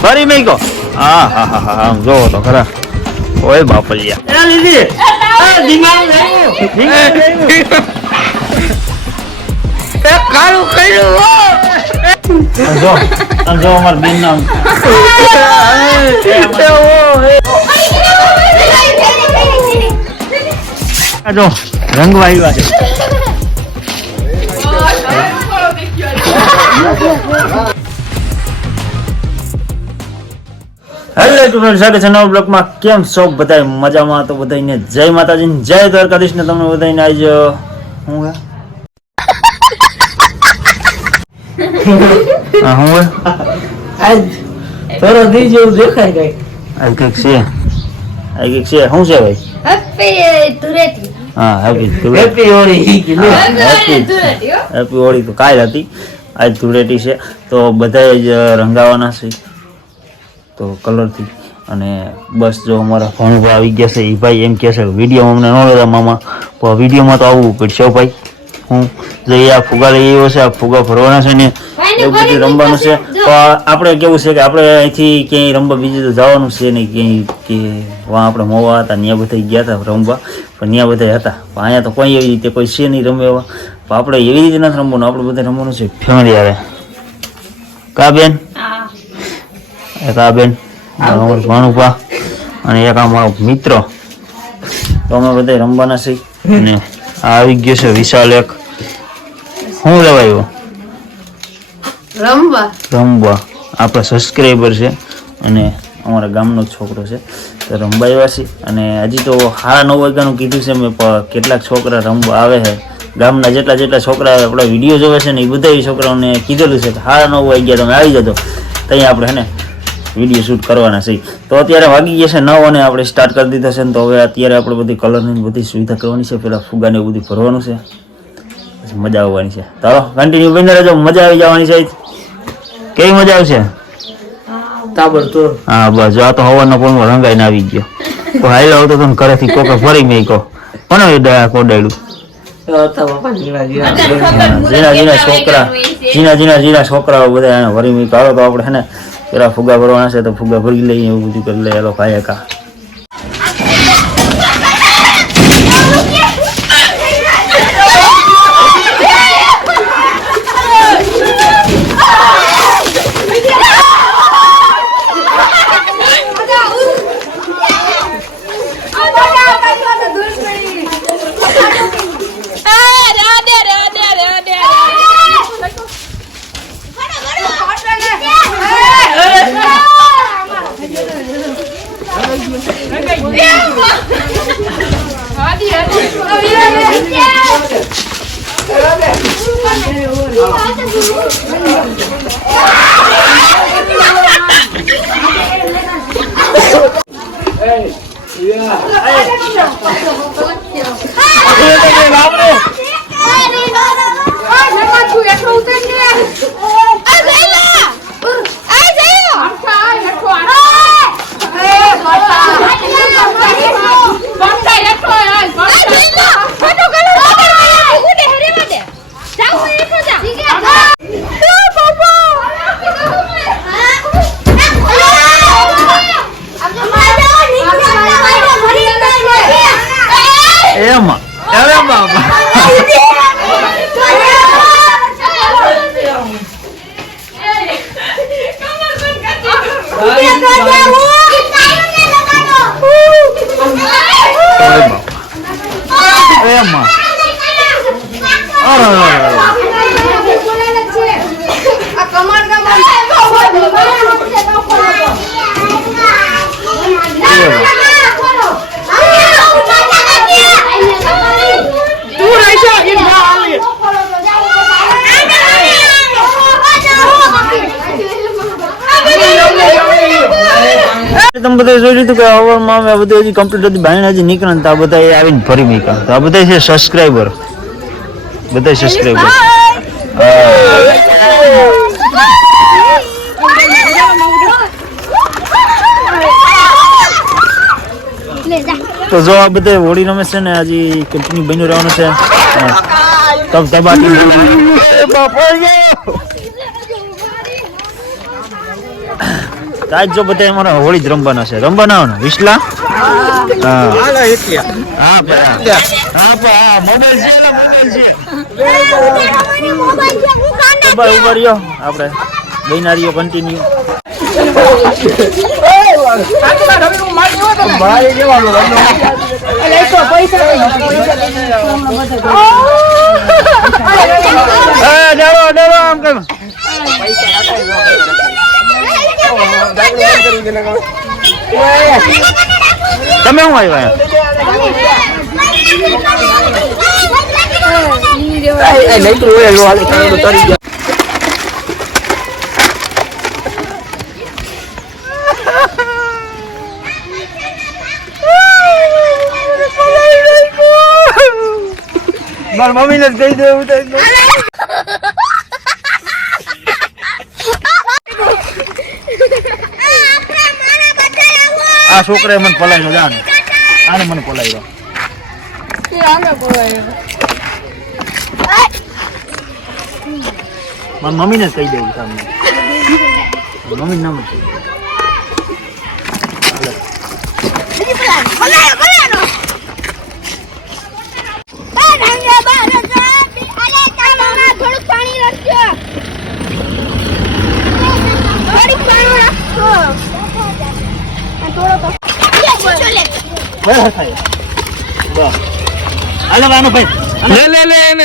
ફરી મેકો હા હા હા હા આમ જોવો તો ખરા ઓય બાપલિયા દીદી કાળું કર્યું જો અમાર બેન નામ જો રંગવા આવ્યા છે હેલો સ્ટુડન્ટ સાથે છે નવા બ્લોગમાં કેમ છો બધા મજામાં તો બધાને જય માતાજી જય દ્વારકાધીશ ને તમને બધાને આજ હું હું આજ થોડો દી જેવું દેખાય કઈ આ કઈક છે શું છે ભાઈ હેપી ધૂળેટી હા હેપી હોળી હેપી હોળી તો કાલ હતી આજ ધૂળેટી છે તો બધા જ રંગાવાના છે તો કલરથી અને બસ જો અમારા ભણુભા આવી ગયા છે એ ભાઈ એમ કહે છે વિડીયો અમને ન લેતા મામા પણ વિડીયોમાં તો આવવું પડશે ભાઈ હું જઈએ આ ફુગા લઈ આવ્યો છે આ ફુગા ભરવાના છે ને એવું બધું રમવાનું છે તો આપણે કેવું છે કે આપણે અહીંથી ક્યાંય રમવા બીજું તો જવાનું છે નહીં ક્યાંય કે વાં આપણે મોવા હતા ત્યાં બધા ગયા હતા રમવા પણ ત્યાં બધા હતા પણ અહીંયા તો કોઈ એવી રીતે કોઈ છે નહીં રમે એવા પણ આપણે એવી રીતે નથી રમવાનું આપણે બધા રમવાનું છે ફેમિલી યારે કા બેન એક આ બેન ભાણુભા અને એક આ મારો મિત્ર તો અમે બધા રમવાના છે અને આ આવી ગયો છે વિશાલ એક શું લેવાયો રમવા આપણા સબસ્ક્રાઈબર છે અને અમારા ગામનો છોકરો છે તો રમવા આવ્યા છે અને હજી તો 9:30 વાગ્યાનું કીધું છે મેં કેટલાક છોકરા રમવા આવે છે ગામના જેટલા છોકરા આપણા વિડીયો જોવે છે ને એ બધા છોકરાઓને કીધેલું છે કે 9:30 વાગ્યા તમે આવી જજો ત્યાં આપણે હે ને વિડીયો શૂટ કરવાના છે તો અત્યારે વાગી ગયા છે 9 અને આપણે સ્ટાર્ટ કરી દીધા છે ને તો હવે અત્યારે આપણે બધી કલરની બધી સુવિધા કરવાની છે પેલા ફુગાને એવું બધું ભરવાનું છે પછી મજા આવવાની છે ચાલો કન્ટિન્યુ બની રહેજો મજા આવી જવાની છે કેવી મજા આવશે તાબડતોડ હા બસ આ તો હવાના પોળમાં રંગાઈને આવી ગયો તો હાઈલો આવતો તો ઘરેથી કોકે ફરી મેકો કોને કોડાડ્યું ઝીણા છોકરાઓ બધા ભરી મેકો હાલો તો આપણે હે ને પેલા ફુગા ભરવાના છે તો ફુગા ભરી લઈએ એવું બધું કરી લઈએ હાલો ભાઈ કા તમે બધા જોઈ લીધું કે હવામાં અમે બધું હજી કમ્પ્લીટ હતી બાયણ હજી નીકળે ને તો આ બધા આવીને ફરી મૂક્યા તો આ બધા છે સબસ્ક્રાઈબર બધા સબસ્ક્રાઈબર તો જો આ બધા હોળી રમે છે ને હજી કન્ટિન્યુ બન્યું રહેવાનું છે તબ તબાટી તો આજ જો બધા અમારા હોળી જ રમવાના છે. રમવાના આવો ને વિસલા? હા હા મોબાઈલ છે ને મોબાઈલ છે. ઉભા રહ્યો આપણે બિનારીઓ કન્ટિન્યુ. તમે શું આવ્યા? મારી મમ્મીને જ કહી દેવું. આ છોકરાએ મને પલાવ્યો જાને. આને મને પલાવ્યો. મારી મમ્મીને જ કહી દેવું સામે. મમ્મી નામ જ કહી દેવું.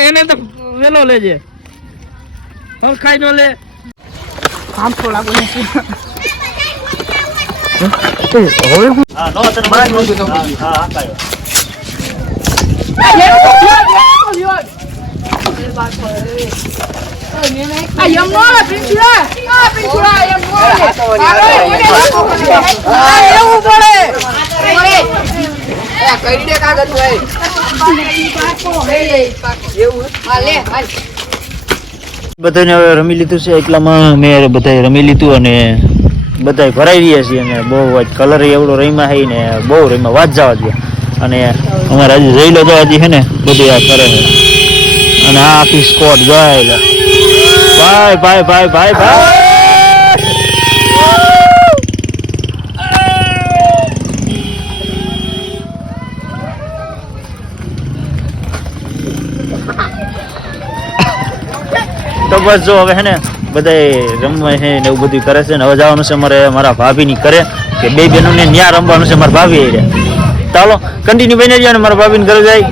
એને તો વેલો લેજે. હવે ખાઈ નો લે. આમ થોડા બોલે છે. હા નો તને માર નો. હા હા કાયો. Ayam mola, pintura. Ah, pintura, ayam mola. Ayam boleh. Boleh. Kau dia kaget tuh. Boleh, boleh. બધાને હવે રમી લીધું છે. એટલામાં મેં બધાએ રમી લીધું અને બધાએ ભરાઈ રહ્યા છીએ અને બહુ જ કલર એવડો રમ્યા છે ને બહુ રમ્યા વાત જવા દે. અને અમારે હજી જઈ લો તો હજી છે ને બધું આ કરે છે. અને આ આખી સ્કોટ જાય ભાઈ ભાઈ ભાઈ ભાઈ ભાઈ. તો બસ જો હવે હે ને બધા રમવા છે ને એવું બધું કરે છે ને હવે જવાનું છે અમારે મારા ભાભીની કરે કે બે બહેનોને ન્યા રમવાનું છે. મારા ભાભી એ ચાલો કન્ટિન્યુ બની જાય ને મારા ભાભીને ઘરે જાય.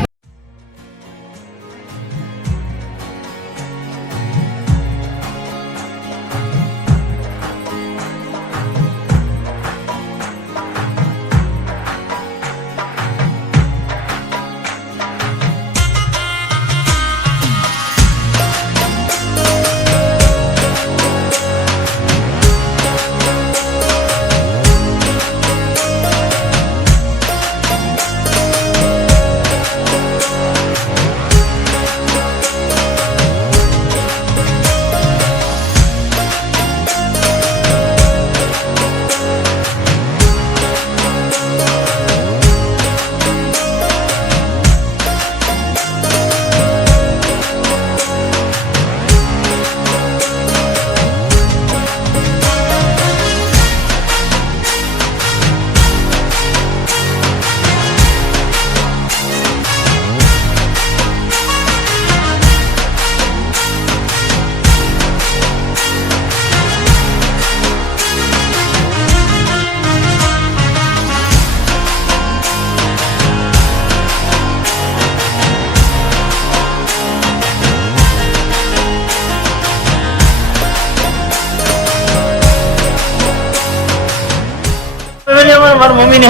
મારી મમ્મી ને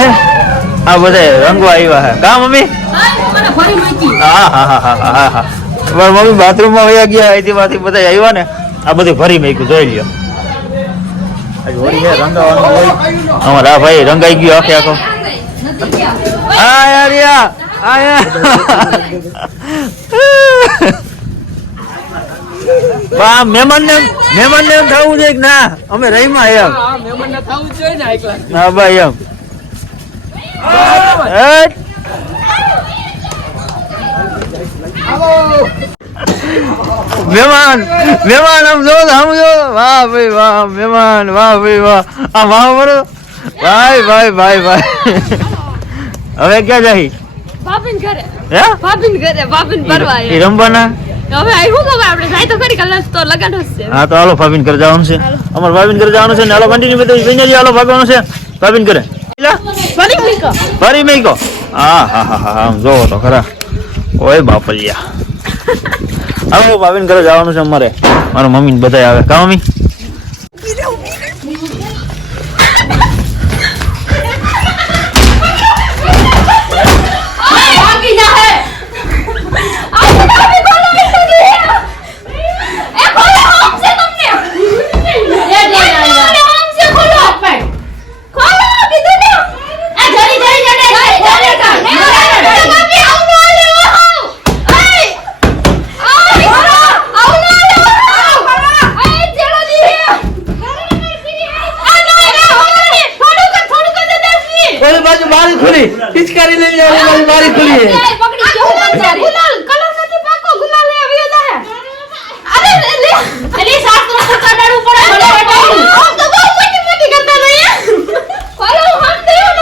આ બધા રંગવા આવ્યા હે કા મમ્મી? હા હા હા હા હા હા. મારી મમ્મી બાથરૂમ માં વયા ગયા અહીંથી બધા આવ્યા ને આ બધું ભરી મૂક્યું જોઈ લ્યો. આજ હોળી છે રંગાવાનું હોય. અમારા ભાઈ રંગાઈ ગયો આખે આખો. હા યાર યા આ યાર બા મહેમાન ને એમ થવું જોઈએ કે ના અમે રહીમાં એમ. હા મહેમાન ને થવું જોઈએ ને એકલા. હા ભાઈ એમ. મહેમાન આમ જો વાહ ભાઈ વાહ મહેમાન વાહ ભાઈ વાહ આ વાહ બરો ભાઈ હવે ક્યાં જાય બાબીન ઘરે હે બાબીન ભરવા એ રમવાના હવે આવ્યું કે આપણે જાય તો ખરી કલર તો લગાડો છે હા તો હાલો ભાભીન ઘરે જવાનું છે અમાર ભાભીન ઘરે જવાનું છે ને હાલો કન્ટિન્યુ બધું વિનયજી હાલો ભાગવાનું છે ભાભીન ઘરે ફરી મેકો હા આમ જોવો તો ખરા ઓય બાપલિયા હાલો ભાભીન ઘરે જવાનું છે અમારે મારા મમ્મી ને બધા આવે કા મમ્મી પિચકારી લઈ જાવ બારી ખુલી ગુલાલ કલર નથી પાકો ગુલાલ લે આવ્યો દા અરે શાસ્ત્ર તો કાઢવું પડે આમ તો બહુ મોટી કરતા નહીં કોલો હાથ દેવો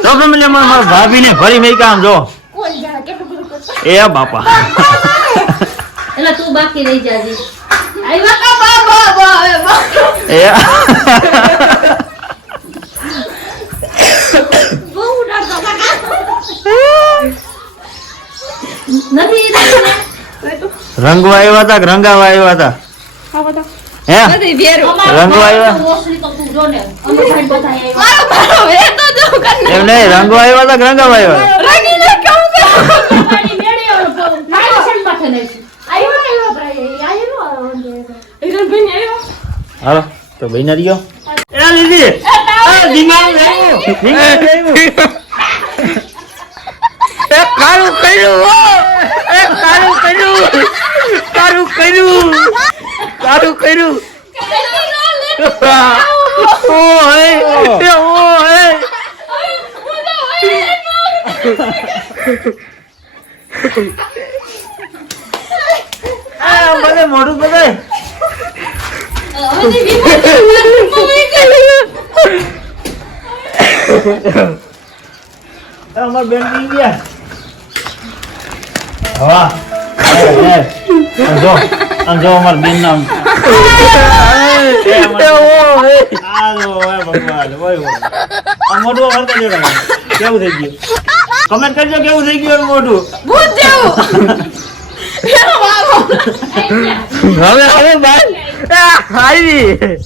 તો ફેમિલી મારા ભાભી ને ભરી મેં કામ જો એ બાપા એટલે તું બાકી રહી જાજે એ નથી રંગવા આવ્યા હતા કે રંગાવા આવ્યા હતા હે રંગવા આવ્યા મોસલી તો તું જો ને અમે ભાઈ બધા આવ્યા એમ નહીં રંગવા આવ્યા હતા કે રંગાવા આવ્યા પાણી મેળ્યો મારો છે માથે નહીં હાલો તો ભાઈ ના રહ્યો એ લીધી દિમાગ કારું કર્યું મને મોઢું બધાય અમાર બેન પી ગયા વાહ જો અમાર બેન નામ મોઢું કેવું થઈ ગયું કમેન્ટ કરજો કેવું થઈ ગયું મોઢું હવે ભાઈ આવી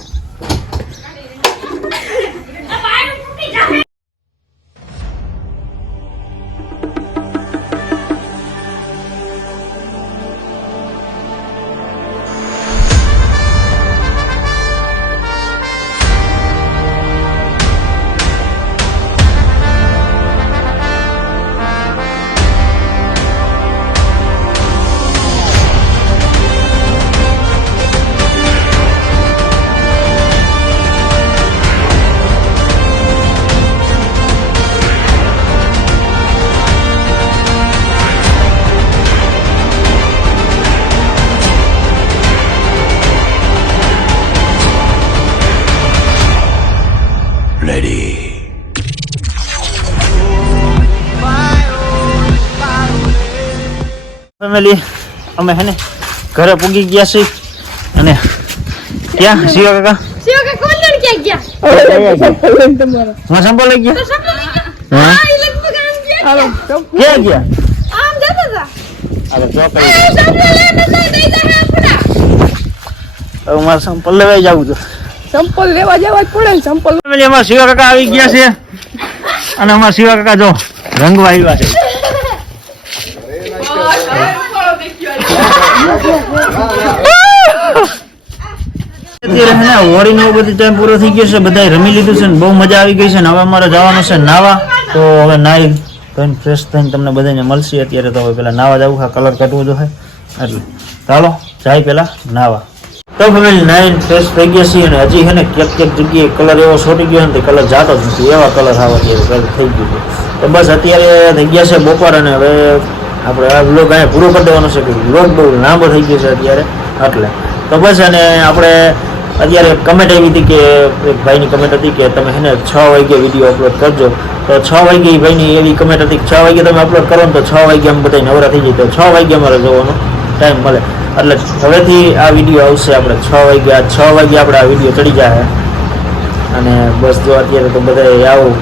ફેમિલી અમે હે ને ઘરે પૂગી ગયા છીએ અને ક્યાં શિવા કાકા હું સંપો લઈ ગયા ક્યાં ગયા હવે મારે સંપલ લેવાઈ જવું છું સંપલ લેવા જવા જ પડે ને સંપલ. ફેમિલી અમારા શિવા કાકા આવી ગયા છે અને અમારા શિવા કાકા જો રંગવા આવ્યા છે. અત્યારે હે ને હોળી નો બધું ટાઈમ પૂરો થઈ ગયો છે, બધા રમી લીધું છે ને બહુ મજા આવી ગઈ છે ને હવે અમારે જવાનું છે નાવા. તો હવે નાઈ ધોઈને ફ્રેશ થઈને તમને બધાને મળશે. અત્યારે તો હવે પેલા નાવા જવું છે, કલર કાઢવો જોઈએ એટલે ચાલો જાય પેલા નાવા. તો ફેમિલી નાઈને ફ્રેશ થઈ ગયા છીએ અને હજી છે ને ક્યાંક જગ્યાએ કલર એવો છોટી ગયો ને તે કલર જાતો જ નથી, એવા કલર આવા અત્યારે થઈ ગયું છે. તો બસ અત્યારે થઈ ગયા છે બપોર અને હવે આપણે આ વ્લોગ અહીંયા પૂરો કરી દેવાનો છે કે વ્લોગ બહુ લાંબો થઈ ગયો છે અત્યારે એટલે. તો બસ અને આપણે અત્યારે કમેન્ટ આવી હતી કે એક ભાઈની કમેન્ટ હતી કે તમે છે ને 6 વાગ્યે વિડીયો અપલોડ કરજો. તો 6 વાગ્યે ભાઈની એવી કમેન્ટ હતી કે 6 વાગ્યે તમે અપલોડ કરો ને તો 6 વાગ્યે અમે બધા નવરા થઈ જાય તો 6 વાગ્યે અમારે જોવાનો ટાઈમ મળે. એટલે હવેથી આ વિડીયો આવશે આપણે 6 વાગ્યે. આ 6 વાગ્યે આપણે આ વિડીયો ચડી જાય અને બસ જો અત્યારે તો બધા આવું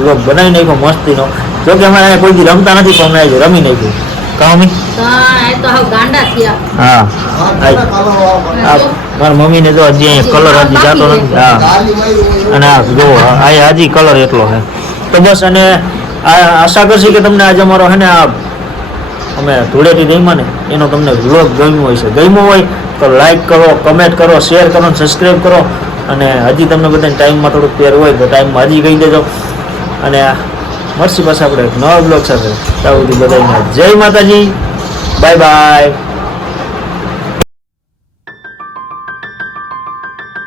વ્લોગ બનાવી નાખ્યો મસ્તીનો. જો કે અમારે કોઈ દી રમતા નથી પણ અમે આજે રમી નાખ્યું. કામી એ તો હાવ ગાંડા થયા. હા મારા મમ્મીને તો હજી અહીંયા કલર હજી જાતો નથી. હા અને આ જો આ હજી કલર એટલો છે. તો બસ અને આશા કરશે કે તમને આજે અમારો છે ને આ અમે ધૂળેટી દઈમાં ને એનો તમને વ્લોગ ગમ્યો હોય છે. ગમ્યો હોય તો લાઈક કરો, કમેન્ટ કરો, શેર કરો અને સબસ્ક્રાઈબ કરો. અને હજી તમને બધાને ટાઈમમાં થોડુંક પેર હોય તો ટાઈમમાં હજી કહી દેજો. અને મળશે બસ આપણે નવા બ્લોગ સાથે. ત્યાં સુધી બધાને જય માતાજી, બાય બાય.